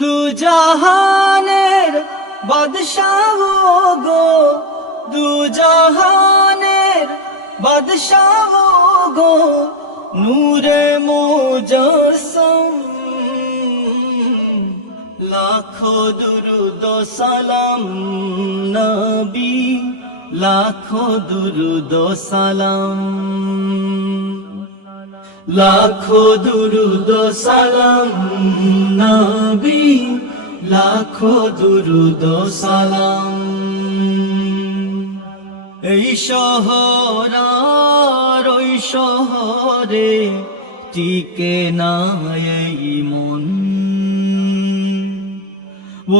দু জাহানের বাদশাহ গো, দু জাহানের বাদশাহ গো, নূরে মুজাসসাম। লাখো দুরুদ সালাম নবী, লাখো দুরুদ সালাম, লাখো দুরুদ সালাম নবী, লাখো দুরুদ সালাম। এই শহর আর ওই শহরে টিকে না এই মন,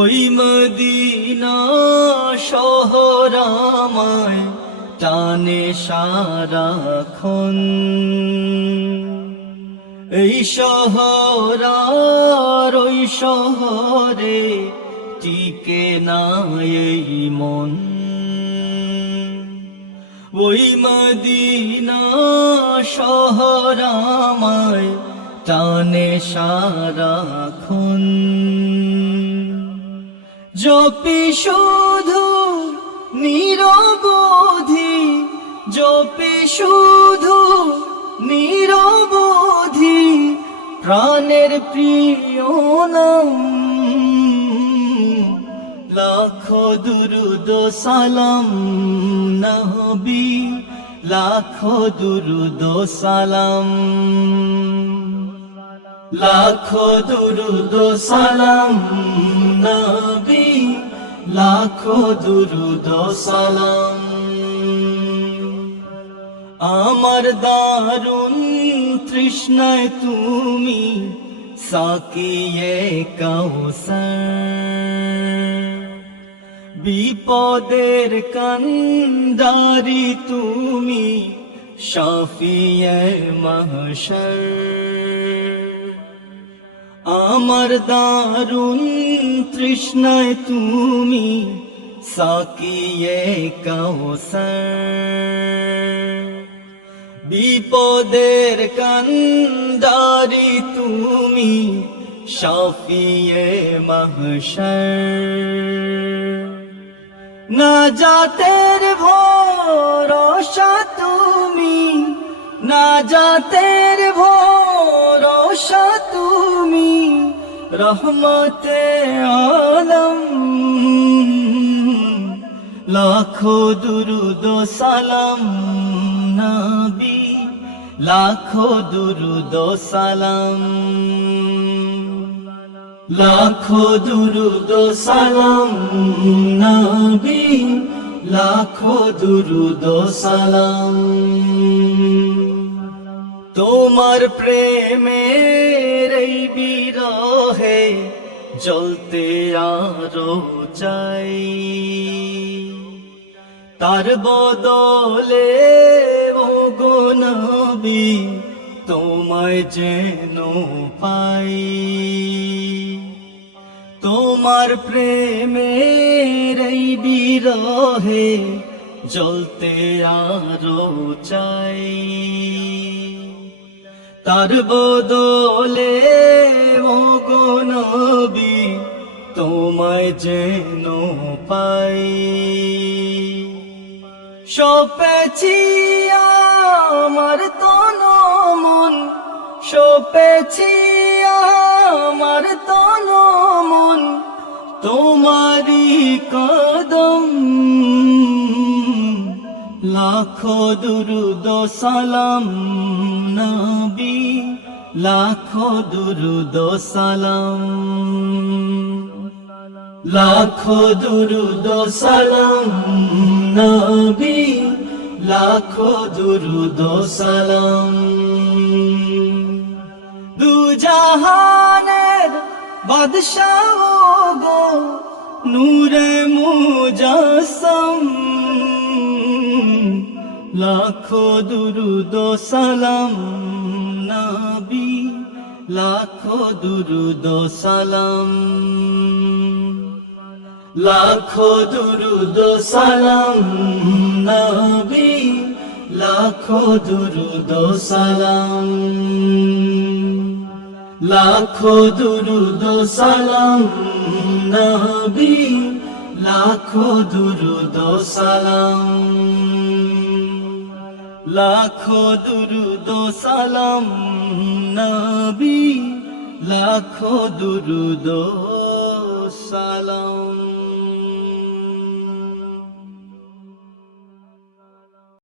ওই মদিনা শহর আমায় টানে সারাক্ষণ। এই শহর আর ওই শহরে টিকে না এই মন, ওই মদিনা শহর আমায় টানে সারাক্ষণ। জপি শুধু নিরবধি, জপি শুধু নিরবধি প্রাণের প্রিয় নাম। লাখো দুরুদ সালাম নবী, লাখো দুরুদ সালাম, লাখো দুরুদ সালাম নবী, লাখো দুরুদ সালাম। আমার দারুণ তৃষ্ণায় তুমি সাকিয়ে কাউসার, বিপদের কান্ডারি তুমি শাফিয়ে মাহশর। আমার দারুণ তৃষ্ণায় তুমি সাকিয়ে কাউসার, বিপদের কান্ডারি তুমি শাফিয়ে মাহশর। নাজাতের ভরসা তুমি, নাজাতের ভরসা তুমি, রহমতে আলম। লাখো দুরুদ সালাম নবী, লাখো দুরুদ সালাম, লাখো দুরুদ সালাম নবী, লাখো দুরুদ সালাম। তোমার প্রেমের এই বিরহে জ্বলতে আরো চাই, তার বদলে ও গো নবী তোমায় যেন পাই। তোমার প্রেমের এই বিরহে জ্বলতে আরো চাই, তার বদলে ও গো নবী তোমায় যেন পাই। সপেছি আমার তন মন, সপেছি আমার তন মন তোমারি কদম। লাখো দুরুদ সালাম নবী, লাখো দুরুদ সালাম, লাখো দুরুদ সালাম নবী, লাখো দুরুদ সালাম। দু জাহানের বাদশাহ গো, নূরে মুজাসসাম। লাখো দুরুদ সালাম নবী, লাখো দুরুদ সালাম, লাখো দুরুদ সালাম নবী, লাখো দুরুদ সালাম। লাখো দুরুদ ও সালাম নবী, লাখো দুরুদ ও সালাম, লাখো দুরুদ ও সালাম নবী, লাখো দুরুদ ও সালাম।